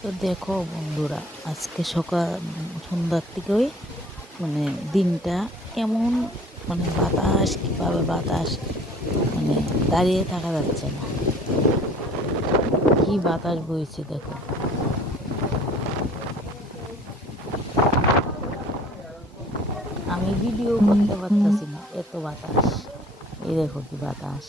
তো দেখো বন্ধুরা, আজকে সকাল সন্ধ্যার থেকেই মানে দিনটা কেমন, মানে বাতাস, কীভাবে বাতাস, মানে দাঁড়িয়ে থাকা যাচ্ছে না, কি বাতাস বইছে দেখো। আমি ভিডিও করতে পারতেছি না, এত বাতাস। এই দেখো কি বাতাস।